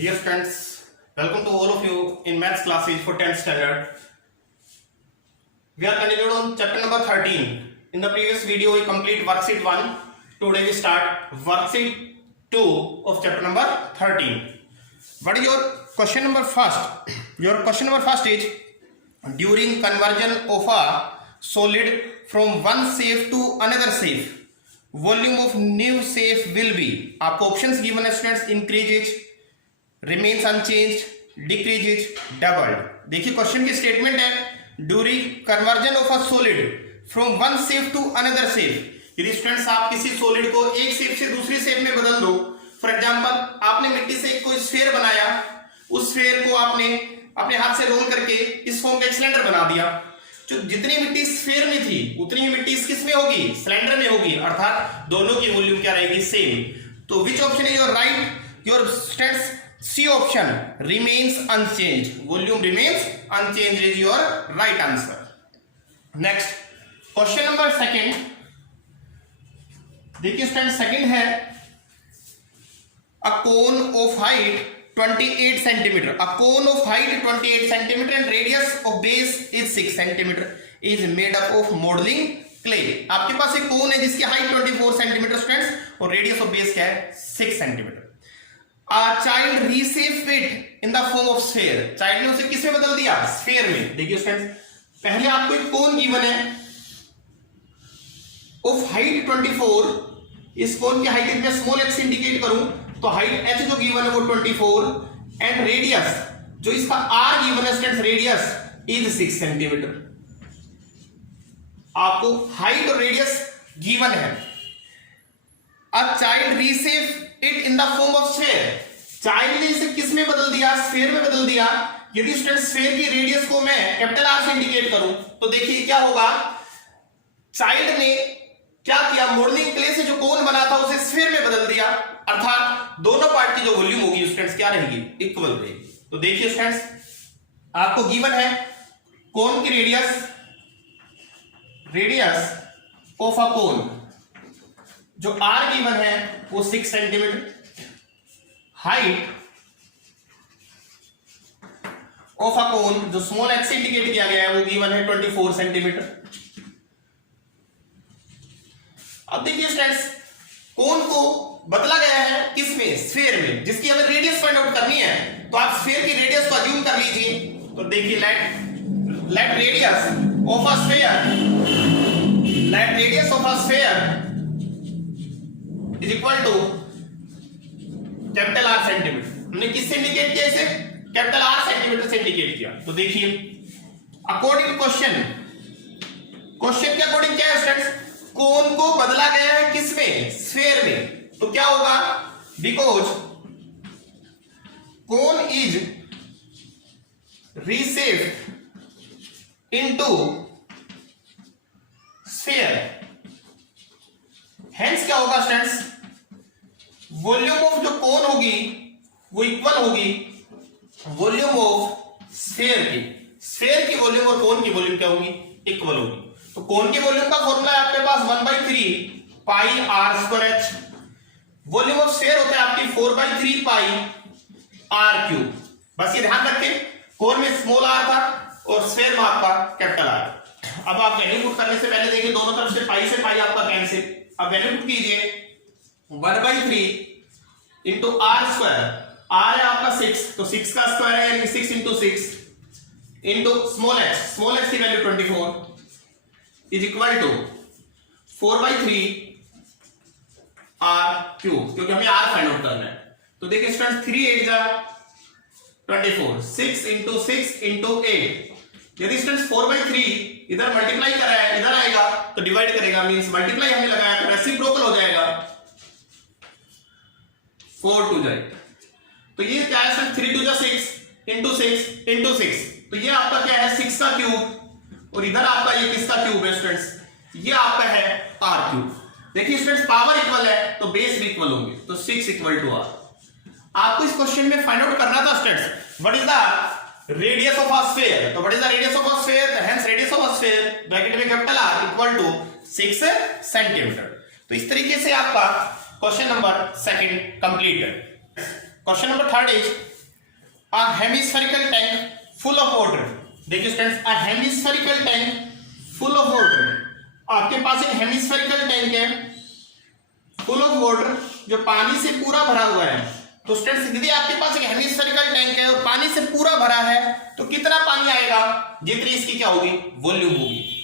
Dear friends, welcome to all of you in maths classes for 10th standard. We are continued on chapter number 13. In the previous video, we complete worksheet 1. Today we start worksheet 2 of chapter number 13. What is your question number first? Your question number first is, during conversion of a solid from one shape to another shape, volume of new shape will be. आपको options given है students, increases, remains unchanged, decreases, doubled. देखिए question की statement है, during conversion of a solid from one shape to another shape. यदि students आप किसी solid को एक शेप से दूसरी शेप में बदल दो, फॉर एग्जांपल आपने मिट्टी से कोई स्फीयर बनाया, उस स्फीयर को आपने अपने हाथ से रोल करके इस फॉर्म का एक सिलेंडर बना दिया. जो जितनी मिट्टी स्फीयर में थी उतनी ही मिट्टी इस किस में होगी, सिलेंडर में होगी, अर्थात दोनों की वॉल्यूम क्या रहेगी, सेम. तो which option is your right? Your students C option, remains unchanged. Volume remains unchanged is your right answer. Next, question number second. देखिए स्टूडेंट सेकंड है, a cone of height 28 centimeter. A cone of height 28 centimeter and radius of base is 6 centimeter is made up of modeling clay. आपके पास एक कोन है जिसकी height 24 centimetre students और radius of base क्या है, 6 centimetre. A child reshaped it in the form of sphere. Child ने उसे किस में बदल दिया, स्फीयर में. देखिए फ्रेंड्स, पहले आपको एक कोन गिवन है ऑफ हाइट 24. इस कोन की हाइट मैं स्मॉल h से इंडिकेट करूं तो हाइट h जो गिवन है वो 24 एंड रेडियस जो इसका r गिवन है स्टूडेंट्स, रेडियस इज 6 सेंटीमीटर. आपको हाइट और रेडियस गिवन है. A child reshaped it in the form of sphere. Child ने इसे किस में बदल दिया, स्फीयर में बदल दिया. यदि स्टूडेंट स्फीयर की रेडियस को मैं कैपिटल R से इंडिकेट करूं तो देखिए क्या होगा, चाइल्ड ने क्या किया, मॉडलिंग क्ले से जो कोन बना था उसे स्फीयर में बदल दिया, अर्थात दोनों पार्ट की जो वॉल्यूम होगी स्टूडेंट्स क्या रहेगी, इक्वल रहेगी. तो देखिए स्टूडेंट्स, आपको गिवन है कोन की रेडियस ऑफ अ कोन जो R गिवन है वो 6 सेंटीमीटर, हाइट ऑफ अ कोन जो स्मॉल h से इंडिकेट किया गया है वो गिवन है 24 सेंटीमीटर. अब देखिए स्टूडेंट्स, कोन को बदला गया है किसमें, स्फीयर में, जिसकी हमें रेडियस फाइंड आउट करनी है. तो आप स्फीयर की रेडियस को अज्यूम कर लीजिए. तो देखिए let radius of a sphere is equal to capital R centimetre. हमने किससे इंडिकेट किया इसे, कैपिटल R सेंटीमीटर से इंडिकेट किया. तो देखिए अकॉर्डिंग टू क्वेश्चन के अकॉर्डिंग क्या है स्टूडेंट्स, कोन को बदला गया है किसमें, स्फीयर में. तो क्या होगा, because cone is reshaped into sphere. Hence क्या होगा स्टूडेंट्स, वॉल्यूम ऑफ जो कोन होगी वो इक्वल होगी वॉल्यूम ऑफ स्फीयर की. स्फीयर की वॉल्यूम और कोन की वॉल्यूम क्या होगी, इक्वल होगी. तो कोन की वॉल्यूम का फॉर्मूला है आपके पास 1/3 पाई r square h. Volume of sphere होता है आपकी 4/3 पाई r क्यूब. बस ये ध्यान रखें, कोन में स्मॉल r था और स्फीयर में आपका कैपिटल R. अब आप वैल्यू पुट करने से पहले देखिए दोनों तरफ से पाई आपका कैंसिल. अब वैल्यू पुट कीजिए 1/3 इंटू R स्क्वायर. R है आपका 6 तो 6 का स्क्वायर है यानी 6 इंटू 6 इंटू स्मॉल h की value 24 is equal to 4/3 R cube, क्योंकि हमें R फाइंड आउट करना है. तो देखिए स्टूडेंट्स 3 8 जा 24, 6 इंटू 6 इंटू 8. यदि स्टूडेंट्स 4/3 इधर मल्टीप्लाई कर रहा है, इधर आएगा तो डिवाइड करेगा, मींस मल्टीप्लाई हमने लगाया तो रेसिप्रोकल हो जाएगा, 4 2 जाएगा. तो ये क्या है सर, 3 2 जा 6 इंटू 6 इंटू 6. तो ये आपका क्या है, 6 का क्यूब, और इधर आपका ये किसका क्यूब है स्टूडेंट्स, ये आपका है R क्यूब. देखिए स्टूडेंट्स पावर इक्वल है तो बेस भी इक्वल होंगे, तो 6 इक्वल टू R. आपको इस क्वेश्चन में फाइंड आउट करना था students what is the radius of a sphere. तो what is the radius of a sphere, hence radius of a sphere bracket में capital R equal to 6 centimetre. तो इस तरीके से आपका क्वेश्चन नंबर सेकंड कंप्लीट है. Question number third is a hemispherical tank full of water. देखिए students, a hemispherical tank full of water, आपके पास एक हेमिस्फेरिकल टैंक है फुल ऑफ वाटर जो पानी से पूरा भरा हुआ है। तो स्टूडेंट्स यदि आपके पास एक हेमिस्फेरिकल टैंक है और पानी से पूरा भरा है तो कितना पानी आएगा, जितनी इसकी क्या होगी, वॉल्यूम होगी।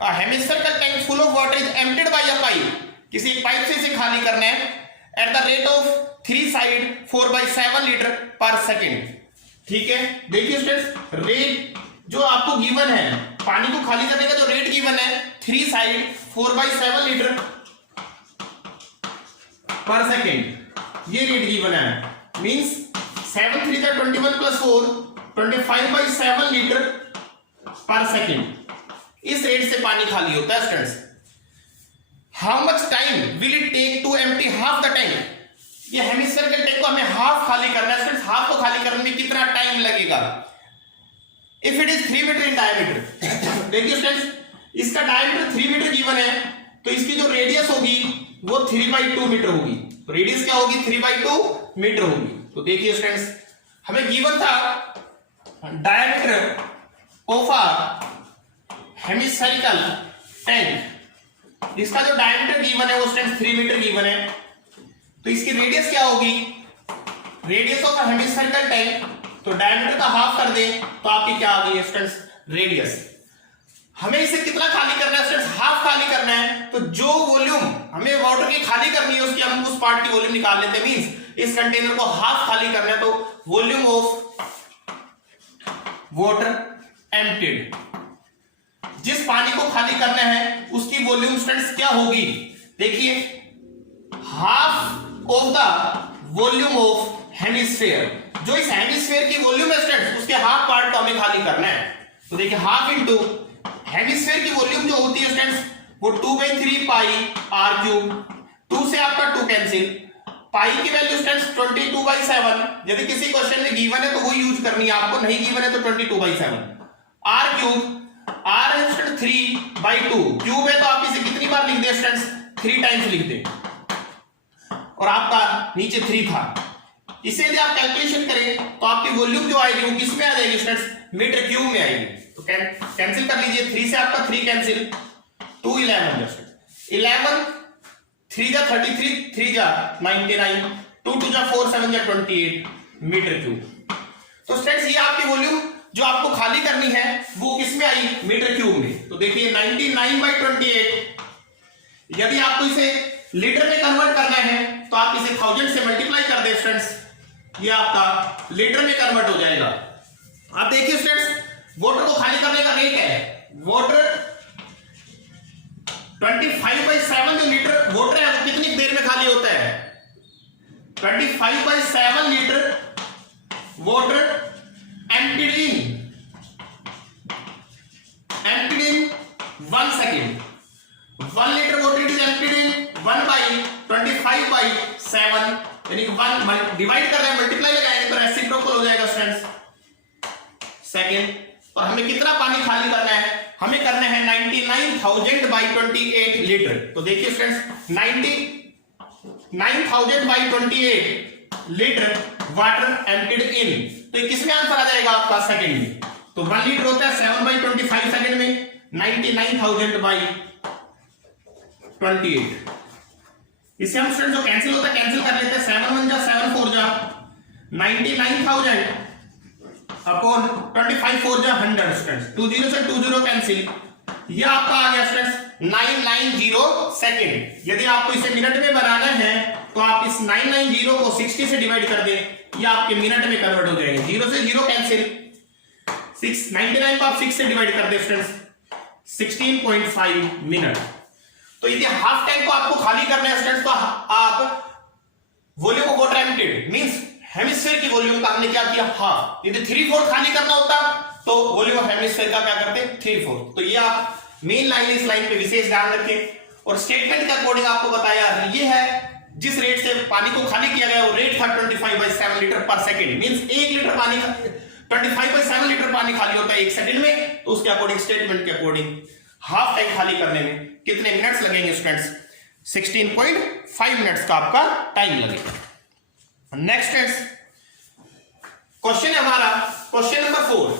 A hemispherical tank full of water is emptied by a pipe, किसी पाइप से इसे खाली करना है at the rate of 3 side 4/7 litre पर सेकेंड। ठीक है, देखिए स्टूडेंट्स, रेट जो आपको गिवन है, पानी को खाली करने का जो रेट गिवन है 3 साइड 4/7 लीटर पर सेकेंड, ये रेट गिवन है। मींस 7 3 21 + 4 25/7 लीटर पर सेकेंड, इस रेट से पानी खाली होता है students. How much time will it take to empty half the tank, ये हेमिस्फेरिकल टैंक को हमें हाफ खाली करना है स्टूडेंट्स। हाफ को खाली करने में कितना टाइम लगेगा। If it is 3 metre in diameter, देखिए स्टूडेंट्स, इसका डायमीटर 3 मीटर गिवन है, तो इसकी जो रेडियस होगी वो 3/2 मीटर होगी। तो रेडियस क्या होगी, 3/2 मीटर होगी। तो देखिए स्टूडेंट्स, हमें गिवन था diameter of a hemispherical tank, इसका जो डायमीटर गिवन है वो स्टूडेंट्स 3 मीटर गिवन है। तो इसकी रेडियस क्या होगी, रेडियस ऑफ हेमिस्फेरिकल टैंक, तो डायमीटर का हाफ कर दें तो आपकी क्या आ गई स्टूडेंट्स, रेडियस। हमें इसे कितना खाली करना है स्टूडेंट्स, हाफ खाली करना है। तो जो वॉल्यूम हमें वाटर की खाली करनी है उसकी हम उस पार्ट की वॉल्यूम निकाल लेते हैं। मींस इस कंटेनर को हाफ खाली करना है, तो वॉल्यूम ऑफ वाटर एम्प्टीड, जिस पानी को खाली करना है उसकी वॉल्यूम स्टूडेंट्स क्या होगी, देखिए half of the volume of hemisphere, जो इस हेमिस्फीयर की वॉल्यूम है स्टूडेंट्स उसके हाफ पार्ट को हमें खाली करना है। तो देखिए हाफ इनटू हेमिस्फीयर की वॉल्यूम जो होती है स्टूडेंट्स वो 2/3 पाई r³, 2 से आपका 2 कैंसिल, पाई की वैल्यू स्टूडेंट्स 22/7, यदि किसी क्वेश्चन में गिवन है तो वो यूज करनी है आपको, नहीं गिवन है तो 22/7, r³ r है स्टूडेंट 3/2, क्यूब है तो आप इसे कितनी बार लिख दे स्टूडेंट्स, 3 टाइम्स लिख दे, और आपका नीचे 3 था। इसे यदि आप कैलकुलेशन करें तो आपकी वॉल्यूम जो आएगी वो किसमें आ जाएगी स्टूडेंट्स, मीटर क्यूब में आएगी। तो कैंसिल कर लीजिए, 3 से आपका 3 कैंसिल, 2 11 जस्ट 11, 3 जा 33, 3 जा 99, 2 2 जा 4 7 जा 28 मीटर क्यूब। तो स्टूडेंट्स ये आपकी वॉल्यूम जो आपको खाली करनी है वो किसमें आई, मीटर क्यूब में। तो देखिए 99/28, यदि आपको इसे लीटर में कन्वर्ट करना है तो आप इसे 1000 से मल्टीप्लाई कर दे स्टूडेंट्स, ये आपका लीटर में कन्वर्ट हो जाएगा। अब देखिए स्टूडेंट्स, वाटर को खाली करने का रेट है, वाटर 25/7 जो लीटर वाटर है वो कितनी देर में खाली होता है, 25/7 litre water emptied in 1 second, 1 liter water it is emptied in 1/25/7, यानी 1 डिवाइड कर रहे हैं, मल्टीप्लाई लगाएंगे तो रेसिप्रोकल हो जाएगा स्टूडेंट्स सेकंड। तो हमें कितना पानी खाली करना है, हमें करना है 99,000/28 लीटर। तो देखिए स्टूडेंट्स 99,000/28 लीटर वाटर एम्प्टीड इन, तो किस में आंसर आ जाएगा आपका, सेकंड में। तो 1 लीटर होता है 7/25 सेकंड में, 99,000/28। इससे हम स्टूडेंट जो कैंसिल होता है कैंसिल कर लेते हैं, 7 1 जा 7 4 जा 99,000 अपॉन 25 4 जा 100 स्टूडेंट्स, 2 0 से 2 0 कैंसिल, ये आपका आ गया स्टूडेंट्स 990 सेकंड। यदि आपको इसे मिनट में बनाना है तो आप इस 990 को 60 से डिवाइड कर दें, ये आपके मिनट में कन्वर्ट हो जाएंगे, 0 से 0 कैंसिल, 99 को आप 6 से डिवाइड कर दें स्टूडेंट्स, 16.5 मिनट। तो यदि हाफ टैंक को आपको खाली करना है स्टूडेंट्स तो आप volume of water emptied means hemisphere की वॉल्यूम का हमने क्या किया, हाफ। यदि 3/4 खाली करना होता तो वॉल्यूम ऑफ हेमिस्फीयर का क्या करते, 3/4। तो ये आप मेन लाइन, इस लाइन पे विशेष ध्यान रखें। और स्टेटमेंट के अकॉर्डिंग आपको बताया ये है, जिस रेट से पानी को खाली किया गया वो रेट था 25/7 लीटर पर सेकंड, मींस 1 लीटर पानी 25/7 लीटर पानी खाली होता है 1 सेकंड में। तो उसके अकॉर्डिंग स्टेटमेंट के अकॉर्डिंग हाफ टैंक खाली करने में कितने मिनट्स लगेंगे स्टूडेंट्स, 16.5 मिनट्स का आपका टाइम लगेगा। नेक्स्ट क्वेश्चन है हमारा क्वेश्चन नंबर 4।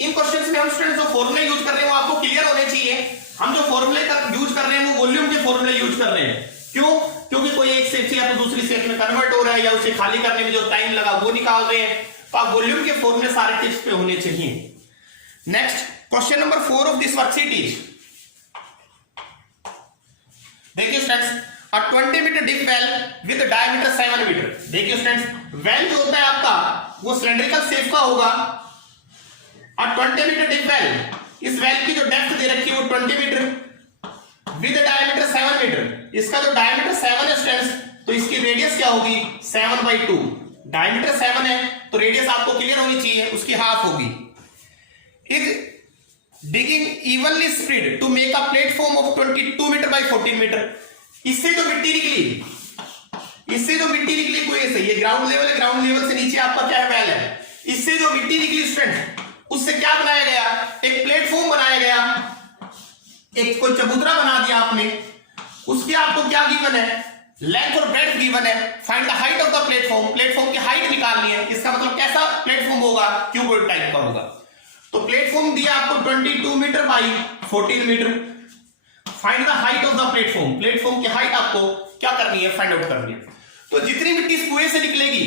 इन क्वेश्चंस में हम स्टूडेंट जो फॉर्मूले यूज कर रहे हैं वो आपको क्लियर होने चाहिए। हम जो फॉर्मूले यूज कर रहे हैं वो वॉल्यूम के फॉर्मूले यूज कर रहे हैं। क्यों? क्योंकि कोई एक शेप से या तो दूसरी शेप में कन्वर्ट हो रहा है या उसे खाली करने में जो टाइम लगा वो निकाल रहे हैं, तो आप वॉल्यूम के फॉर्मूले सारे टिप्स पे होने चाहिए। Next question number 4 of this worksheet is, देखिए students, a 20 metre deep well with diameter 7 metre. देखिए स्टूडेंट्स, वेल जो होता है आपका वो सिलेंड्रिकल शेप का होगा। a 20 मीटर डीप वेल, इस वेल की जो डेप्थ दे रखी है वो 20 मीटर विद डायमीटर 7 मीटर। इसका जो डायमीटर 7 है स्टूडेंट्स, तो इसकी रेडियस क्या होगी 7/2। डायमीटर 7 है तो रेडियस आपको क्लियर होनी चाहिए, उसकी हाफ होगी। Is digging evenly spread to make a platform of 22 metre by 14 metre. इससे जो मिट्टी निकली कोई ऐसे, ये ग्राउंड लेवल है, ग्राउंड लेवल से नीचे आपका क्या है वेल है, इससे जो मिट्टी निकली स्टूडेंट उससे क्या बनाया गया, एक प्लेटफॉर्म बनाया गया, एक कोई चबूतरा बना दिया आपने। उसके आपको क्या गिवन है, लेंथ और ब्रेड्थ गिवन है। Find the height of the platform, platform की हाइट निकालनी है। इसका मतलब कैसा प्लेटफॉर्म होगा, क्यूबॉइड टाइप का होगा। तो प्लेटफॉर्म दिया आपको 22 metre by 14 metre. Find the height of the platform, platform की हाइट आपको क्या करनी है, फाइंड आउट करनी है। तो जितनी मिट्टी इस कुएं से निकलेगी,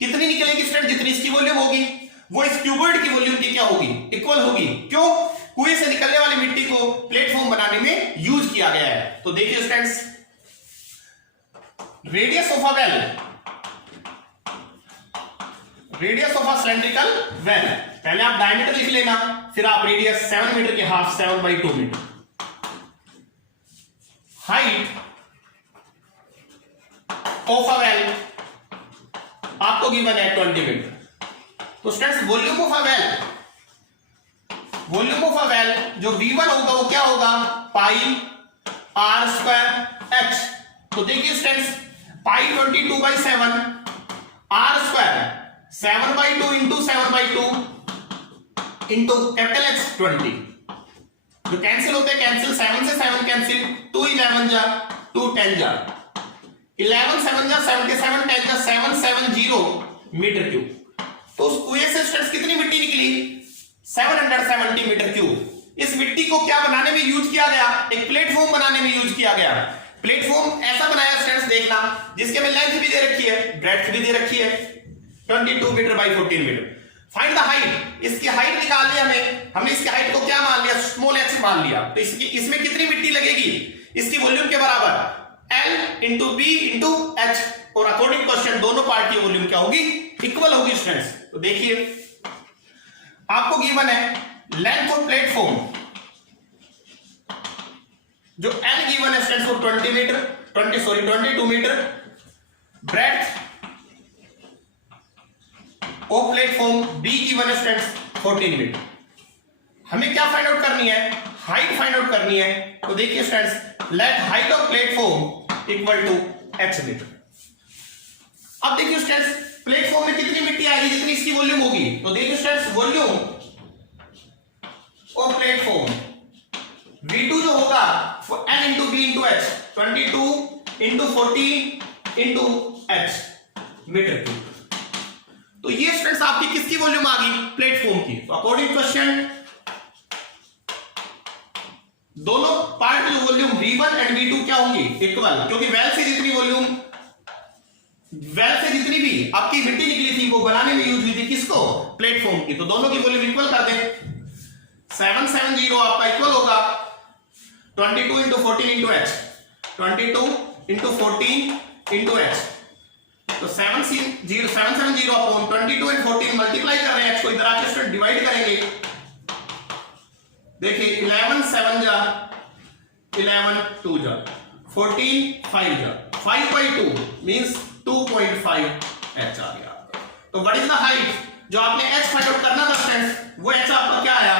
कितनी निकलेगी स्टूडेंट, जितनी इसकी वॉल्यूम होगी वो इस क्यूबॉइड की वॉल्यूम की क्या होगी, इक्वल होगी। क्यों? कुएं से निकलने वाली मिट्टी को प्लेटफॉर्म बनाने में यूज किया गया है। तो देखिए students, radius of a well, radius of a cylindrical well, पहले आप डायमीटर लिख लेना, फिर आप रेडियस 7 मीटर के half 7/2 metre. Height of a well आपको गिवन है 20 मीटर। तो students, volume of a well जो V1 होगा वो क्या होगा, पाई r² h। तो देखिए स्टूडेंट्स, पाई 22/7, r² 7/2 into 7/2 into capital H 20। जो कैंसिल होते हैं कैंसिल, 7 से 7 कैंसिल, 2 11 जा 2 10 जा 11 7 जा 77 10 जा 770 मीटर क्यूब। तो उस कुएं से स्टूडेंट्स कितनी मिट्टी निकली, 770 मीटर क्यूब। इस मिट्टी को क्या बनाने में यूज किया गया, एक प्लेटफॉर्म बनाने में यूज किया गया। प्लेटफॉर्म ऐसा बनाया स्टूडेंट्स, देखना, जिसके में लेंथ भी दे रखी है, ब्रेड्थ भी दे रखी है 22 metre by 14 metre. Find the height, इसकी हाइट निकालनी है हमने इसकी हाइट को क्या मान लिया, स्मॉल h मान लिया। तो इसमें कितनी मिट्टी लगेगी, इसकी वॉल्यूम के बराबर L into B into H, और अकॉर्डिंग क्वेश्चन दोनों पार्ट की वॉल्यूम क्या होगी, इक्वल होगी स्टूडेंट्स। तो देखिए आपको गिवन है लेंथ ऑफ प्लेटफॉर्म, जो L गिवन है स्टूडेंट्स वो 22 metre, breadth of platform B given है स्टूडेंट्स 14 मीटर। हमें क्या फाइंड आउट करनी है, हाइट फाइंड आउट करनी है। तो देखिए students, let height of platform equal to h metre. अब देखिए स्टूडेंट्स, प्लेटफॉर्म में कितनी मिट्टी आएगी, जितनी इसकी वॉल्यूम होगी। तो देखिए students, volume of platform V2 जो होगा वो L into B into H, 22 into 14 into h metre cube. तो ये स्टूडेंट्स आपकी किसकी वॉल्यूम आ गई, प्लेटफॉर्म की। तो अकॉर्डिंग क्वेश्चन दोनों पार्ट की वॉल्यूम V1 एंड V2 क्या होंगी, इक्वल। क्योंकि वेल से जितनी भी आपकी मिट्टी निकली थी वो बनाने में यूज हुई थी, किसको, प्लेटफॉर्म की। तो दोनों की वॉल्यूम इक्वल कर दें, 770 आपका इक्वल होगा 22 into 14 into h, 22 into 14 into h। तो 770 अपॉन 22 एंड 14 मल्टीप्लाई कर रहे हैं, h को इधर आके स्टूडेंट डिवाइड करेंगे। देखिए 11 7 जा 11 2 जा 14 5 जा 5/2 मींस 2.5 h आ गया। तो व्हाट इज द हाइट, जो आपने h फाइंड आउट करना था स्टूडेंट्स, वो h आपका क्या आया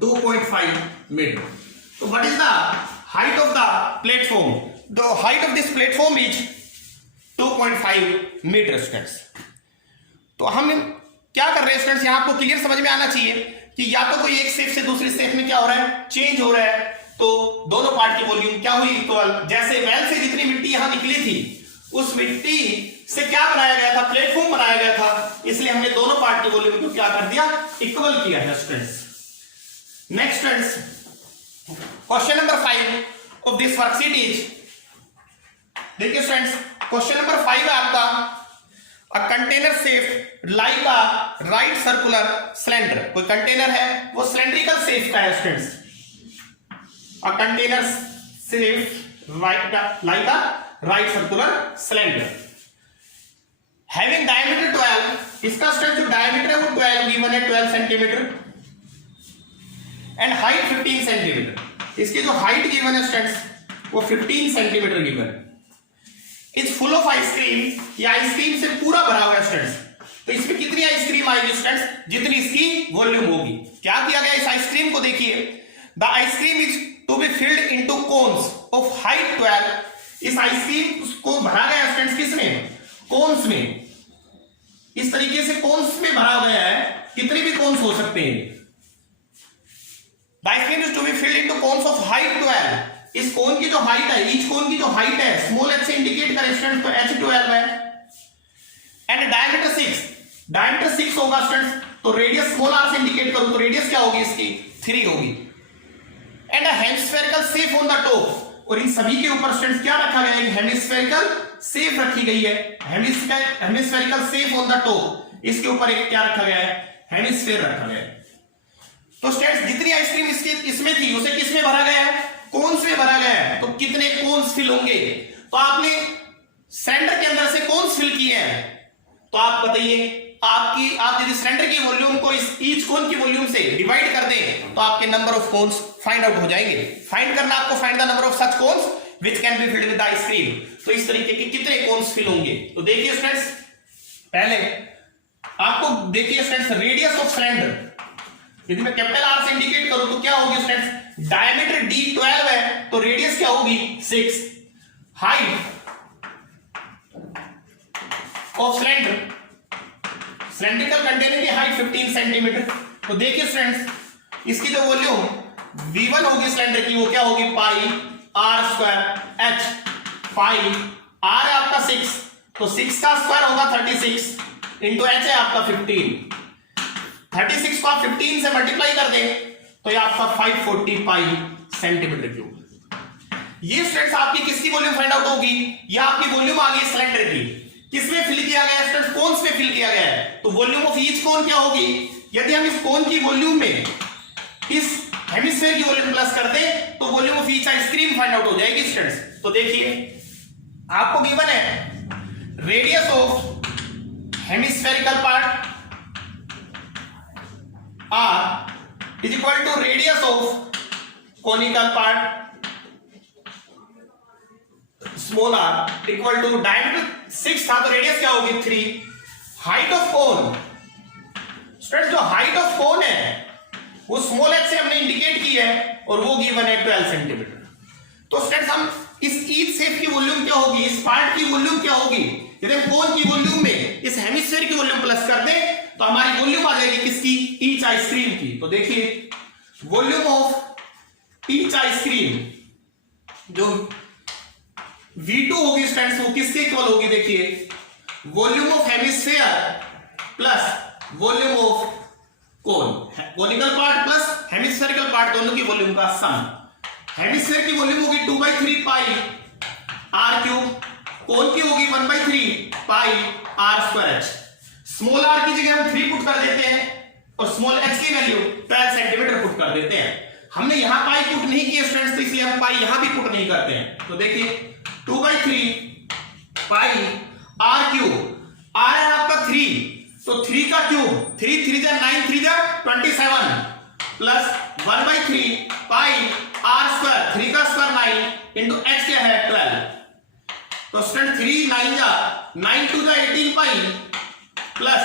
2.5 मीटर। तो what is the height of the platform, the height of this platform is 2.5 metre students. तो हम क्या कर रहे हैं स्टूडेंट्स, यहां आपको क्लियर समझ में आना चाहिए कि या तो कोई एक शेप से दूसरी शेप में क्या हो रहा है, चेंज हो रहा है। तो दोनों पार्ट की वॉल्यूम क्या हुई, इक्वल। जैसे वेल से जितनी मिट्टी यहां निकली थी उस मिट्टी से क्या बनाया गया था, प्लेटफॉर्म बनाया गया था, इसलिए हमने दोनों पार्ट की वॉल्यूम को क्या कर दिया, इक्वल किया है students. Next students, question number 5 of this worksheet is, देखिए स्टूडेंट्स क्वेश्चन नंबर 5 है आपका, a container shape like a right circular cylinder. कोई कंटेनर है वो सिलेंड्रिकल शेप का है students, a container shape like a right circular cylinder having diameter 12, इसका student जो डायमीटर है वो 12 गिवन है, 12 सेंटीमीटर, एंड हाइट 15 सेंटीमीटर। इसकी जो हाइट गिवन है स्टूडेंट्स वो 15 सेंटीमीटर गिवन है। इट्स फुल ऑफ आइसक्रीम, ये आइसक्रीम से पूरा भरा हुआ है स्टूडेंट्स। तो इसमें कितनी आइसक्रीम आएगी स्टूडेंट्स, जितनी इसकी वॉल्यूम होगी। क्या किया गया इस आइसक्रीम को, देखिए the ice cream is to be filled into cones of height 12। इस आइसक्रीम को भरा गया स्टूडेंट्स किसमें, कोन्स में। इस तरीके से कोन्स में भरा गया है, कितने भी कोन्स हो सकते हैं। The ice cream is to be filled into cones of height 12। इस कोन की जो हाइट है, ईच कोन की जो हाइट है स्मॉल h से इंडिकेट करें स्टूडेंट्स, तो h12 है, एंड डायमीटर 6, डायमीटर 6 होगा स्टूडेंट्स, तो रेडियस स्मॉल r से इंडिकेट करूं तो रेडियस क्या होगी इसकी, 3 होगी, and a hemispherical shape on the top. और इन सभी के ऊपर स्टूडेंट्स क्या रखा गया है, हेमिस्फेरिकल शेप रखी गई है, hemispherical shape on the top. इसके ऊपर एक क्या रखा गया है, हेमिस्फेयर रखा गया है। तो स्टूडेंट्स जितनी आइसक्रीम इसमें थी उसे किसमें भरा गया है, कोन्स में भरा गया है। तो कितने कोन्स फिल होंगे, तो आपने सिलेंडर के अंदर से कोन्स फिल किए हैं, तो आप बताइए आप यदि सिलेंडर की वॉल्यूम को इस ईच कोन की वॉल्यूम से डिवाइड कर दें तो आपके number of cons find out हो जाएंगे। फाइंड करना आपको, find the number of such cones which can be filled with ice cream. तो इस तरीके के कितने कोन्स फिल होंगे, तो देखिए स्टूडेंट्स पहले आपको देखिए स्टूडेंट्स रेडियस ऑफ सिलेंडर, यदि मैं कैपिटल R से इंडिकेट करूं तो क्या होगी स्टूडेंट्स, डायमीटर D12 है तो रेडियस क्या होगी 6, height of cylinder, cylindrical container की हाइट 15 सेंटीमीटर। तो देखिए स्टूडेंट्स इसकी जो वॉल्यूम V1 होगी सिलेंडर की वो क्या होगी, पाई R स्क्वायर H, पाई R है आपका 6, तो 6 का स्क्वायर होगा 36 इंटू H है आपका 15, 36 को आप 15 से मल्टीप्लाई कर दें तो ये आपका 540 पाई सेंटीमीटर क्यूब। ये स्टूडेंट्स आपकी किसकी वॉल्यूम फाइंड आउट होगी, ये आपकी वॉल्यूम आ गई सिलेंडर की। किसमें फिल किया गया है स्टूडेंट्स, कोन्स में फिल किया गया है। तो वॉल्यूम ऑफ ईच कोन क्या होगी, यदि हम इस कोन की वॉल्यूम में इस हेमिस्फीयर की वॉल्यूम प्लस कर दें तो volume of each ice cream find out हो जाएगी स्टूडेंट्स। तो देखिए आपको गिवन है radius of hemispherical part R is equal to radius of conical part small r equal to diameter 6 था तो रेडियस क्या होगी 3, हाइट ऑफ कोन स्टूडेंट जो हाइट ऑफ कोन है वो स्मॉल h से हमने इंडिकेट की है और वो गिवन है 12 सेंटीमीटर। तो स्टूडेंट हम इस ईच शेप की वॉल्यूम क्या होगी, इस पार्ट की वॉल्यूम क्या होगी, यदि कोन की वॉल्यूम में इस हेमिस्फीयर की वॉल्यूम प्लस कर दें तो हमारी वॉल्यूम आ जाएगी किसकी, ईच आइसक्रीम की। तो देखिए वॉल्यूम ऑफ ईच आइसक्रीम जो V2 होगी स्टूडेंट्स वो किसके इक्वल होगी, देखिए volume of hemisphere plus volume of cone, conical part plus hemispherical part दोनों की वॉल्यूम का सम। हेमिस्फीयर की वॉल्यूम होगी 2/3 पाई r क्यूब, कोन की होगी 1/3 पाई r square h। Small r की जगह हम 3 पुट कर देते हैं और स्मॉल h की वैल्यू 12 सेंटीमीटर पुट कर देते हैं। हमने यहां पाई पुट नहीं किया स्टूडेंट्स तो इसलिए हम पाई यहां भी पुट नहीं करते हैं। तो देखिए 2/3 पाई r क्यूब, r है आपका 3 तो 3 का क्यूब 3 3 जा 9 3 जा 27 प्लस 1/3 पाई r स्क्वायर, 3 का स्क्वायर 9 इंटू h क्या है 12। तो स्टूडेंट 3 9 जा 9 2 जा 18 पाई प्लस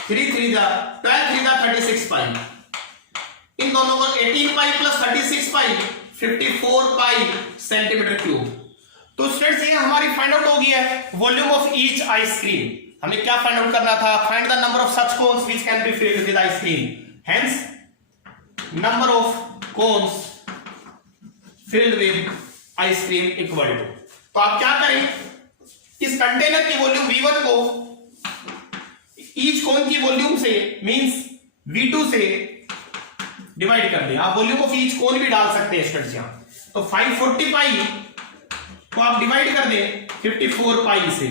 3 3 जा 12 3 जा 36 पाई, इन दोनों को 18 पाई प्लस 36 पाई 54 पाई सेंटीमीटर क्यूब। तो स्टूडेंट्स ये हमारी फाइंड आउट हो गई है वॉल्यूम ऑफ ईच आइसक्रीम। हमें क्या फाइंड आउट करना था, find the number of such cones which can be filled with ice cream, hence number of cones filled with ice cream equal to. तो आप क्या करें, इस कंटेनर की वॉल्यूम V1 को ईच कोन की वॉल्यूम से मींस V2 से डिवाइड कर दें। आप वॉल्यूम ऑफ ईच कोन भी डाल सकते हैं स्टूडेंट्स यहां। तो 540 पाई को आप डिवाइड कर दें 54 पाई से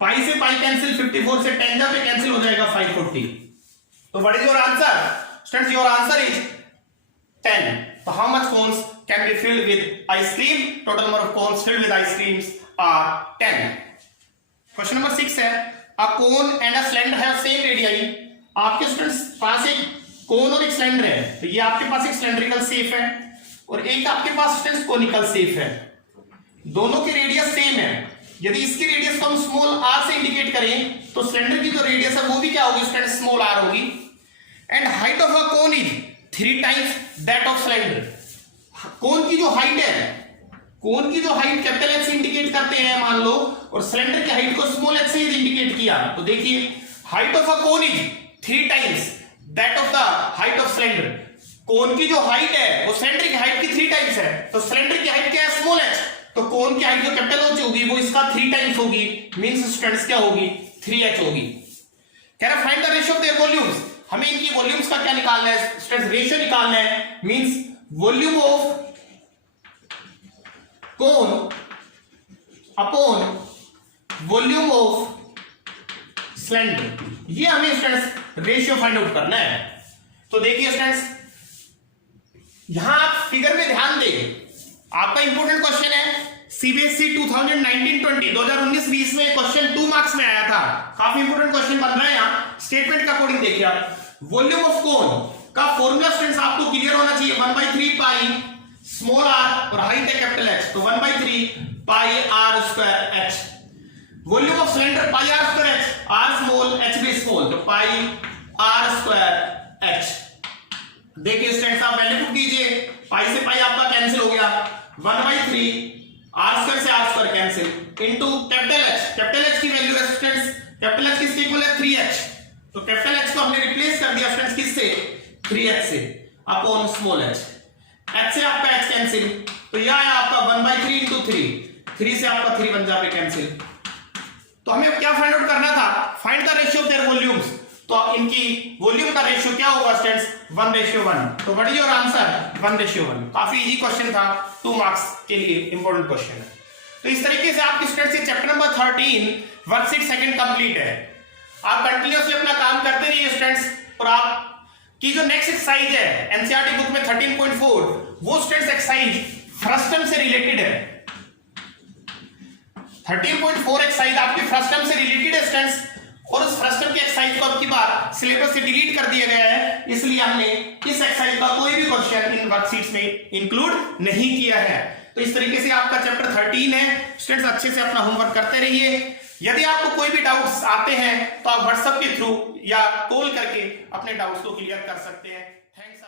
पाई कैंसिल, 54 से 10 जा पे कैंसिल हो जाएगा 540। तो what is your answer students? Your answer is 10. So how much cones can be filled with ice cream? Total number of cones filled with ice creams are 10. Question number 6 है a cone and a cylinder have same radii. आपके students pass एक कोन और एक cylinder है, तो ये आपके पास एक सिलेंड्रिकल शेप है और एक आपके पास स्टूडेंट्स कोनिकल शेप है। दोनों की रेडियस सेम है। यदि इसकी रेडियस को हम स्मॉल r से इंडिकेट करें तो सिलेंडर की जो रेडियस है वो भी क्या होगी स्टूडेंट्स? स्मॉल r होगी। And height of a cone is 3 times that of cylinder. Cone की जो हाइट है, कोन की जो हाइट कैपिटल H से इंडिकेट करते हैं मान लो, और सिलेंडर की हाइट को स्मॉल h से इंडिकेट किया, तो देखिए height of a cone is 3 times that of the height of cylinder. Cone की जो हाइट है वो सिलेंडर की हाइट की 3 टाइम्स है, तो सिलेंडर की हाइट क्या है? स्मॉल h, तो कोन की हाइट जो कैपिटल H होगी वो इसका 3 टाइम्स होगी, मींस स्टूडेंट्स क्या होगी? 3h होगी। कह रहा find the ratio of their volumes. हमें इनकी वॉल्यूम्स का क्या निकालना है स्टूडेंट्स? रेशियो निकालना है, means volume of cone upon volume of cylinder. ये हमें स्टूडेंट्स रेशियो फाइंड आउट करना है। तो देखिए स्टूडेंट्स यहां आप फिगर में ध्यान दें, आपका इंपॉर्टेंट क्वेश्चन है सीबीएसई 2019-20 में क्वेश्चन 2 मार्क्स में आया था। काफी इंपॉर्टेंट क्वेश्चन बन रहा है यहाँ। स्टेटमेंट का अकॉर्डिंग देखिए आप, वॉल्यूम ऑफ कोन का फॉर्मूला स्टूडेंट्स आपको क्लियर होना चाहिए। 1/3 पाई स्मॉल r और हाइट है कैपिटल H, तो 1/3 पाई r square h। Volume of cylinder pi r square h, r small h भी स्मॉल, तो पाई r स्क्वायर h। देखिए स्टूडेंट्स आप वैल्यू पुट कीजिए, पाई से पाई आपका कैंसिल हो गया, 1/3 r स्क्वायर से r square cancel into capital H। Capital H की वैल्यू है स्टूडेंट्स, कैपिटल H किसके इक्वल है? 3h। तो कैपिटल H को हमने रिप्लेस कर दिया स्टूडेंट्स किससे? 3h से अपॉन स्मॉल h। h से आपका h कैंसिल, तो यह है आपका 1/3 इंटू 3 से आपका 3 बन जाए कैंसिल। तो हमें क्या फाइंड आउट करना था? Find the ratio of their volumes. तो इनकी वॉल्यूम का रेशियो क्या होगा स्टूडेंट्स? 1:1। तो व्हाट इज योर आंसर? 1:1। काफी इजी क्वेश्चन था, 2 मार्क्स के लिए इंपॉर्टेंट क्वेश्चन है। तो इस तरीके से आपके स्टूडेंट्स ये chapter number 13 worksheet second complete है। आप कंटिन्यूअसली अपना काम करते रहिए स्टूडेंट्स, और आप की जो नेक्स्ट एक्सरसाइज है एनसीईआरटी बुक में 13.4 वो स्टूडेंट्स एक्सरसाइज फर्स्ट टर्म से रिलेटेड है। 13.4 एक्सरसाइज आपके फर्स्ट टर्म से रिलेटेड है स्टूडेंट्स, और उस फर्स्ट टर्म की एक्सरसाइज को अब की बार सिलेबस से डिलीट कर दिया गया है, इसलिए हमने इस एक्सरसाइज का कोई भी क्वेश्चन इन वर्कशीट्स में इंक्लूड नहीं किया है। तो इस तरीके से आपका चैप्टर 13 है। स्टूडेंट्स अच्छे से अपना होमवर्क करते रहिए। यदि आपको कोई भी डाउट्स आते हैं तो आप व्हाट्सएप के थ्रू या कॉल करके अपने डाउट्स को क्लियर कर सकते हैं। थैंक्स।